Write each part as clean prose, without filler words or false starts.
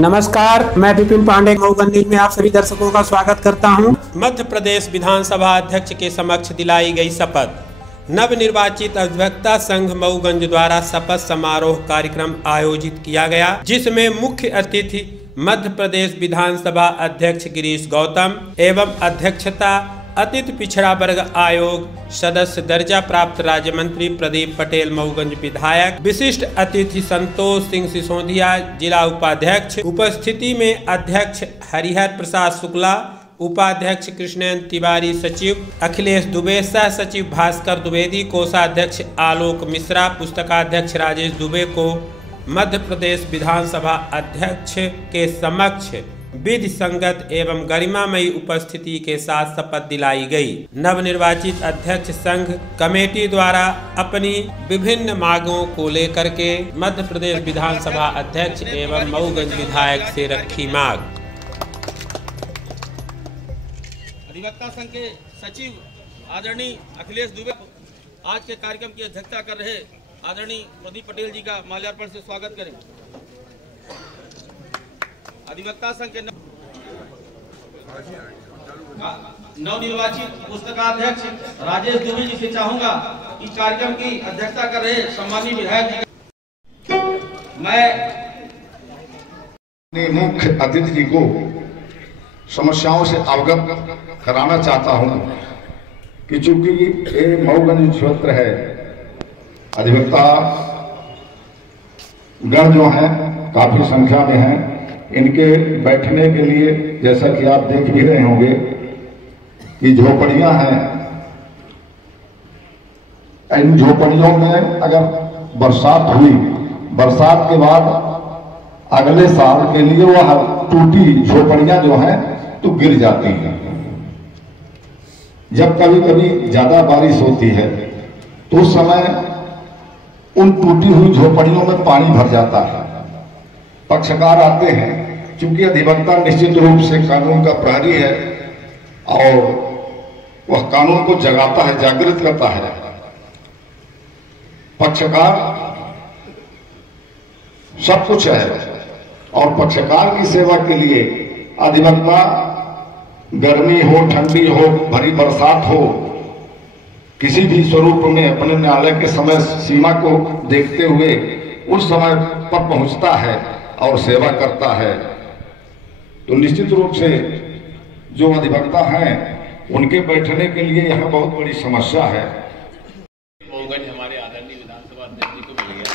नमस्कार, मैं विपिन पांडे मऊगंज न्यूज में आप सभी दर्शकों का स्वागत करता हूं। मध्य प्रदेश विधानसभा अध्यक्ष के समक्ष दिलाई गई शपथ। नवनिर्वाचित अधिवक्ता संघ मऊगंज द्वारा शपथ समारोह कार्यक्रम आयोजित किया गया, जिसमें मुख्य अतिथि मध्य प्रदेश विधानसभा अध्यक्ष गिरीश गौतम एवं अध्यक्षता अतिथि पिछड़ा वर्ग आयोग सदस्य दर्जा प्राप्त राज्य मंत्री प्रदीप पटेल मऊगंज विधायक, विशिष्ट अतिथि संतोष सिंह सिसोदिया जिला उपाध्यक्ष, उपस्थिति में अध्यक्ष हरिहर प्रसाद शुक्ला, उपाध्यक्ष कृष्णेन्द्र तिवारी, सचिव अखिलेश दुबे, सह सचिव भास्कर द्विवेदी, कोषाध्यक्ष आलोक मिश्रा, पुस्तकाध्यक्ष राजेश दुबे को मध्य प्रदेश विधानसभा अध्यक्ष के समक्ष विधि संगत एवं गरिमामयी उपस्थिति के साथ शपथ दिलाई गई। नवनिर्वाचित अध्यक्ष संघ कमेटी द्वारा अपनी विभिन्न मांगों को लेकर के मध्य प्रदेश विधानसभा अध्यक्ष एवं मऊगंज विधायक से रखी मांग। अधिवक्ता संघ के सचिव आदरणीय अखिलेश दुबे आज के कार्यक्रम की अध्यक्षता कर रहे आदरणीय प्रदीप पटेल जी का माल्यार्पण से स्वागत करें। अधिवक्ता संघ के नवनिर्वाचित पुस्तकाध्यक्ष राजेश दुबे जी से चाहूंगा कि कार्यक्रम की अध्यक्षता कर रहे सम्मानीय विधायक जी मैं मुख्य अतिथि जी को समस्याओं से अवगत कराना चाहता हूं कि चूंकि ये मऊगंज क्षेत्र है, अधिवक्ता गण जो हैं काफी संख्या में हैं। इनके बैठने के लिए जैसा कि आप देख भी रहे होंगे कि झोपड़ियां हैं। इन झोपड़ियों में अगर बरसात हुई, बरसात के बाद अगले साल के लिए वह टूटी झोपड़ियां जो हैं तो गिर जाती हैं। जब कभी कभी ज्यादा बारिश होती है तो उस समय उन टूटी हुई झोपड़ियों में पानी भर जाता है। पक्षकार आते हैं, क्योंकि अधिवक्ता निश्चित रूप से कानून का प्रहरी है और वह कानून को जगाता है, जागृत करता है। पक्षकार सब कुछ है और पक्षकार की सेवा के लिए अधिवक्ता गर्मी हो, ठंडी हो, भरी बरसात हो, किसी भी स्वरूप में अपने न्यायालय के समय सीमा को देखते हुए उस समय पर पहुंचता है और सेवा करता है। तो निश्चित रूप से जो अधिवक्ता हैं उनके बैठने के लिए यहाँ बहुत बड़ी समस्या है। मऊगंज हमारे आदरणीय विधानसभा अध्यक्ष जी को मिल गया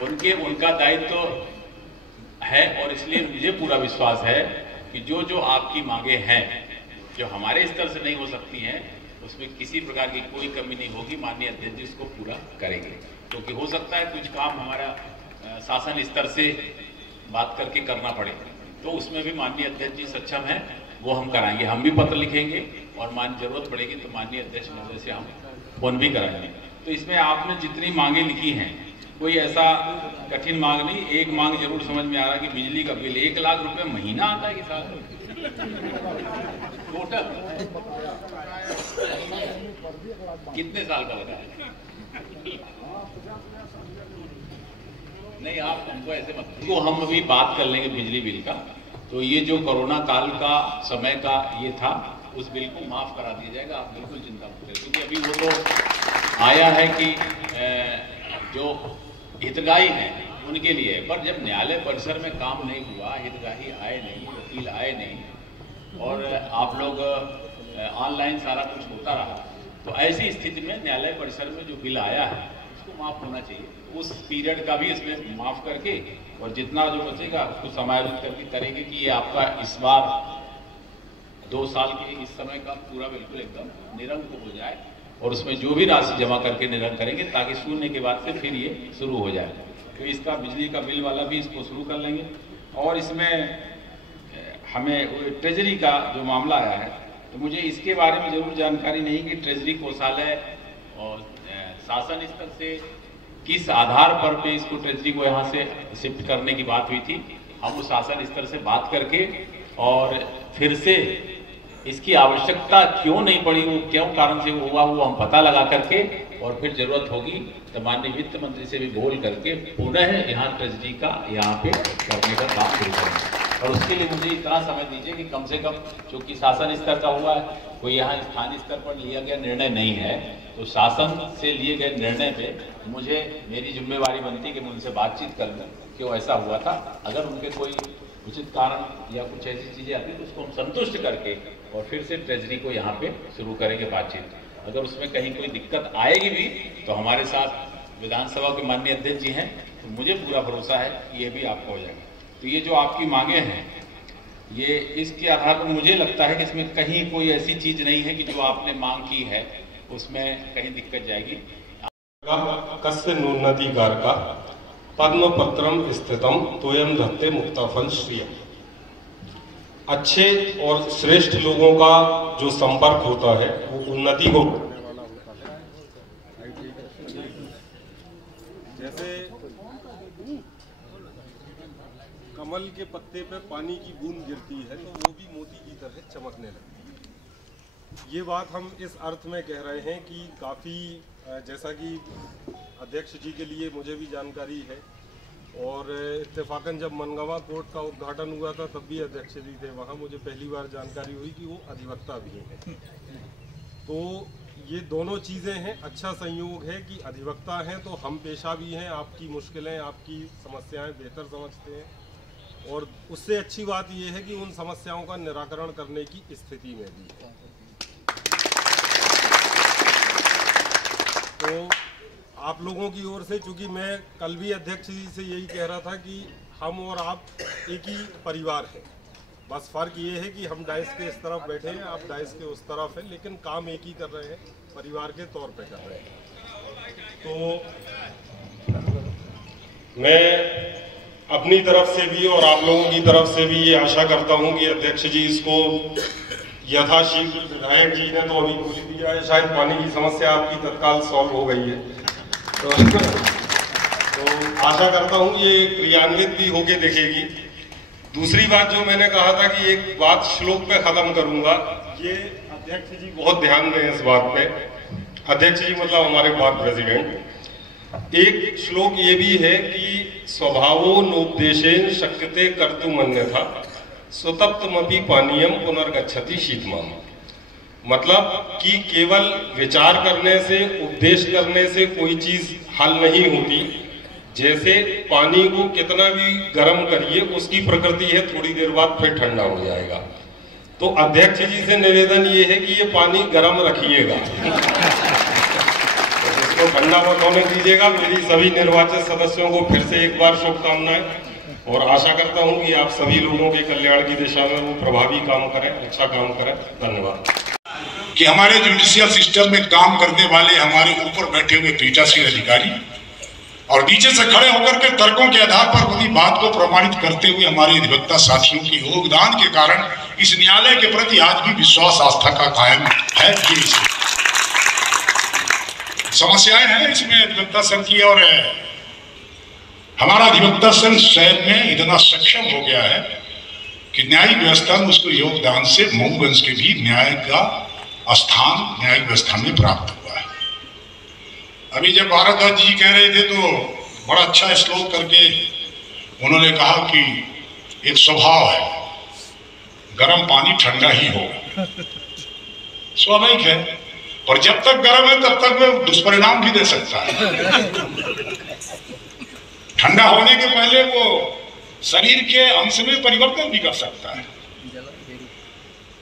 तो उनका दायित्व है और इसलिए मुझे पूरा विश्वास है कि जो आपकी मांगे हैं जो हमारे स्तर से नहीं हो सकती हैं उसमें किसी प्रकार की कोई कमी नहीं होगी। माननीय अध्यक्ष जी उसको पूरा करेंगे, क्योंकि हो सकता है कुछ काम हमारा शासन स्तर से बात करके करना पड़े, तो उसमें भी माननीय अध्यक्ष जी सक्षम हैं, वो हम कराएंगे। हम भी पत्र लिखेंगे और जरूरत पड़ेगी तो माननीय अध्यक्ष महोदय से हम फोन भी कराएंगे। तो इसमें आपने जितनी मांगे लिखी हैं कोई ऐसा कठिन मांग नहीं। एक मांग जरूर समझ में आ रहा है कि बिजली का बिल 1 लाख रुपए महीना आता है कि साल टोटल कितने साल का लगा है? नहीं, आप हमको ऐसे मत, तो हम अभी बात कर लेंगे बिजली बिल का। तो ये जो कोरोना काल का समय का ये था, उस बिल को माफ करा दिया जाएगा, आप बिल्कुल चिंता मत करें। क्योंकि अभी वो तो आया है कि जो हितग्राही हैं उनके लिए, पर जब न्यायालय परिसर में काम नहीं हुआ, हितग्राही आए नहीं, वकील आए नहीं और आप लोग ऑनलाइन सारा कुछ होता रहा, तो ऐसी स्थिति में न्यायालय परिसर में जो बिल आया है उसको माफ होना चाहिए। उस पीरियड का भी इसमें माफ करके और जितना जो बचेगा उसको समायोजित करके करेंगे कि ये आपका इस बार 2 साल के इस समय का पूरा बिल्कुल एकदम निरंक हो जाए और उसमें जो भी राशि जमा करके निरंक करेंगे ताकि शून्य के बाद से फिर ये शुरू हो जाए। तो इसका बिजली का बिल वाला भी इसको शुरू कर लेंगे। और इसमें हमें ट्रेजरी का जो मामला आया है तो मुझे इसके बारे में जरूर जानकारी नहीं कि ट्रेजरी कोषालय और शासन स्तर से किस आधार पर पे इसको ट्रेजरी को यहाँ से शिफ्ट करने की बात हुई थी। हम उस शासन स्तर से बात करके और फिर से इसकी आवश्यकता क्यों नहीं पड़ी, वो क्यों कारण से वो हुआ, वो हम पता लगा करके और फिर जरूरत होगी तो माननीय वित्त मंत्री से भी बोल करके पुनः यहाँ ट्रेजरी का यहाँ पे करने का काम शुरू करेंगे। और उसके लिए मुझे इतना समय दीजिए कि कम से कम चूँकि शासन स्तर का हुआ है, कोई यहाँ स्थानीय स्तर पर लिया गया निर्णय नहीं है, तो शासन से लिए गए निर्णय पे मुझे मेरी जिम्मेवारी बनती है कि मैं उनसे बातचीत कर लूँ कि वो ऐसा हुआ था। अगर उनके कोई उचित कारण या कुछ ऐसी चीज़ें आती तो उसको हम संतुष्ट करके और फिर से ट्रेजरी को यहाँ पे शुरू करेंगे बातचीत। अगर उसमें कहीं कोई दिक्कत आएगी भी तो हमारे साथ विधानसभा के माननीय अध्यक्ष जी हैं, तो मुझे पूरा भरोसा है कि ये भी आपको हो जाएगा। तो ये जो आपकी मांगे हैं, ये इसके आधार पर मुझे लगता है कि इसमें कहीं कोई ऐसी चीज नहीं है कि जो आपने मांग की है उसमें कहीं दिक्कत जाएगी। कस्य नून्नतिकार का पद्म पत्रम स्थितम तोयम धत्ते मुक्ताफल श्रिय। अच्छे और श्रेष्ठ लोगों का जो संपर्क होता है वो उन्नति को करने वाला होता है। जैसे कमल के पत्ते पे पानी की बूंद गिरती है तो वो भी मोती की तरह चमकने लगती है। ये बात हम इस अर्थ में कह रहे हैं कि काफ़ी जैसा कि अध्यक्ष जी के लिए मुझे भी जानकारी है, और इत्तेफाकन जब मनगवा कोर्ट का उद्घाटन हुआ था तब भी अध्यक्ष जी थे वहाँ, मुझे पहली बार जानकारी हुई कि वो अधिवक्ता भी हैं। तो ये दोनों चीज़ें हैं, अच्छा संयोग है कि अधिवक्ता हैं तो हम पेशा भी हैं, आपकी मुश्किलें आपकी समस्याएं बेहतर समझते हैं, और उससे अच्छी बात यह है कि उन समस्याओं का निराकरण करने की स्थिति में भी है। तो आप लोगों की ओर से, चूंकि मैं कल भी अध्यक्ष जी से यही कह रहा था कि हम और आप एक ही परिवार हैं, बस फर्क ये है कि हम डाइस के इस तरफ बैठे हैं, आप डाइस के उस तरफ हैं, लेकिन काम एक ही कर रहे हैं, परिवार के तौर पे कर रहे हैं। तो मैं अपनी तरफ से भी और आप लोगों की तरफ से भी ये आशा करता हूं कि अध्यक्ष जी इसको यथाशीघ्र, विधायक जी ने तो अभी पूछ दिया है, शायद पानी की समस्या आपकी तत्काल सॉल्व हो गई है, तो आशा करता हूं ये क्रियान्वित भी होके देखेगी। दूसरी बात जो मैंने कहा था कि एक बात श्लोक पे खत्म करूंगा, ये अध्यक्ष जी बहुत ध्यान दें इस बात पे। अध्यक्ष जी मतलब हमारे पार्क प्रेसिडेंट। एक श्लोक ये भी है कि स्वभावो नोपदेशेन शक्यते कर्तुम अन्यथा स्वतप्तमपि पानीयम पुनर्गच्छति शीतमाम। मतलब कि केवल विचार करने से, उपदेश करने से कोई चीज हल नहीं होती। जैसे पानी को कितना भी गर्म करिए उसकी प्रकृति है थोड़ी देर बाद फिर ठंडा हो जाएगा। तो अध्यक्ष जी से निवेदन ये है कि ये पानी गर्म रखिएगा, इसको ठंडा मत होने दीजिएगा। मेरी सभी निर्वाचित सदस्यों को फिर से एक बार शुभकामनाएं, और आशा करता हूं कि आप सभी लोगों के कल्याण की दिशा में वो प्रभावी काम करें, अच्छा काम करें। धन्यवाद। कि हमारे जुडिशियल सिस्टम में काम करने वाले हमारे ऊपर बैठे हुए पीठासीन अधिकारी और नीचे से खड़े होकर के तर्कों के आधार पर अपनी बात को प्रमाणित करते हुए हमारे अधिवक्ता साथियों के योगदान के कारण इस न्यायालय के प्रति आज भी विश्वास आस्था का कायम है। समस्याएं हैं इसमें अधिवक्ता संघ की, और हमारा अधिवक्ता संघ स्वयं में इतना सक्षम हो गया है कि न्यायिक व्यवस्था में उसको योगदान से मऊगंज के भी न्याय का स्थान न्यायिक व्यवस्था में प्राप्त हुआ है। अभी जब भारद्वाज जी कह रहे थे तो बड़ा अच्छा श्लोक करके उन्होंने कहा कि एक स्वभाव है, गर्म पानी ठंडा ही होगा, स्वाभाविक है, पर जब तक गर्म है तब तक वह दुष्परिणाम भी दे सकता है। ठंडा होने के पहले वो शरीर के अंश में परिवर्तन भी कर सकता है।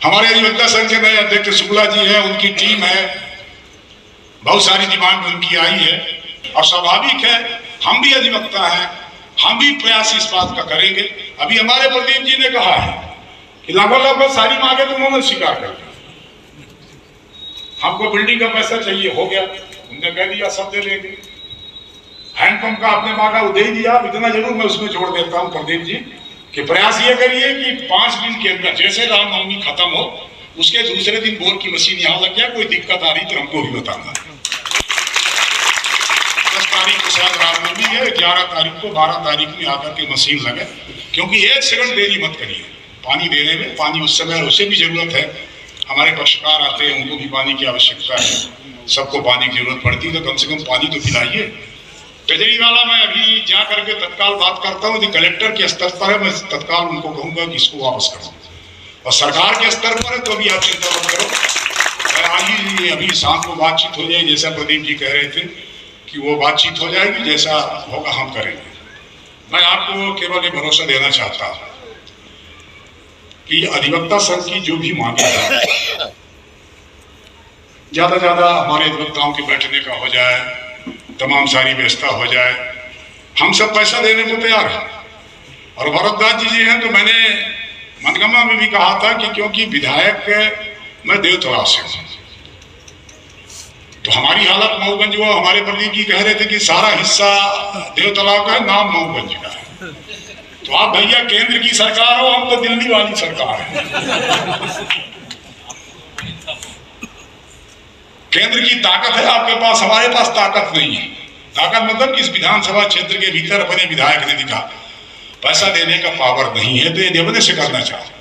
हमारे अधिवक्ता संघ के नए अध्यक्ष शुक्ला जी है, उनकी टीम है, बहुत सारी डिमांड उनकी आई है, और स्वाभाविक है हम भी अधिवक्ता हैं, हम भी प्रयास इस बात का करेंगे। अभी हमारे प्रदीप जी ने कहा है कि लगभग सारी मांगे तो उन्होंने स्वीकार कर दी। हमको बिल्डिंग का पैसा चाहिए, हो गया, उनने कह दिया सब दे लेंगे। हैंडपंप का आपने मांगा, वो दे दिया। इतना जरूर मैं उसमें जोड़ देता हूं प्रदीप जी कि प्रयास ये करिए कि 5 दिन के अंदर जैसे रामनवमी खत्म हो उसके दूसरे दिन बोर की मशीन यहाँ लग जाए। कोई दिक्कत आ रही तो हमको भी बताना। 10 तारीख को शायद रामनवमी है, 11 तारीख को 12 तारीख में आकर के मशीन लगे, क्योंकि 1 सेकंड देरी मत करिए पानी देने में। पानी उस समय उसे भी जरूरत है, हमारे पक्षकार आते हैं, उनको भी पानी की आवश्यकता है। सबको पानी की जरूरत पड़ती है, तो कम से कम पानी तो पिलाइए। केजरीवाल मैं अभी जा करके तत्काल बात करता हूँ, यदि कलेक्टर के स्तर पर है मैं तत्काल उनको कहूंगा कि इसको वापस करो, और सरकार के स्तर पर है तो अभी आप चिंता मत करो। आज ही अभी शाम को बातचीत हो जाएगी, जैसा प्रदीप जी कह रहे थे कि वो बातचीत हो जाएगी, जैसा होगा हम करेंगे। मैं आपको केवल ये भरोसा देना चाहता हूँ कि अधिवक्ता संघ की जो भी मांगे हैं ज्यादा ज्यादा हमारे अधिवक्ताओं के बैठने का हो जाए, तमाम सारी व्यवस्था हो जाए, हम सब पैसा देने को तैयार हैं। और भरतदास जी हैं तो मैंने मनगमा में भी कहा था कि क्योंकि विधायक मैं देवतलाव से हूँ, तो हमारी हालत मऊगंज वो हमारे प्रदीप जी कह रहे थे कि सारा हिस्सा देवतलाव का है, नाम मऊगंज का है। तो आप भैया केंद्र की सरकार हो, हम तो दिल्ली वाली सरकार है। केंद्र की ताकत है आपके पास, हमारे पास ताकत नहीं है। ताकत मतलब कि इस विधानसभा क्षेत्र के भीतर अपने विधायक ने दिखा पैसा देने का पावर नहीं है, तो ये देवने से करना चाहते।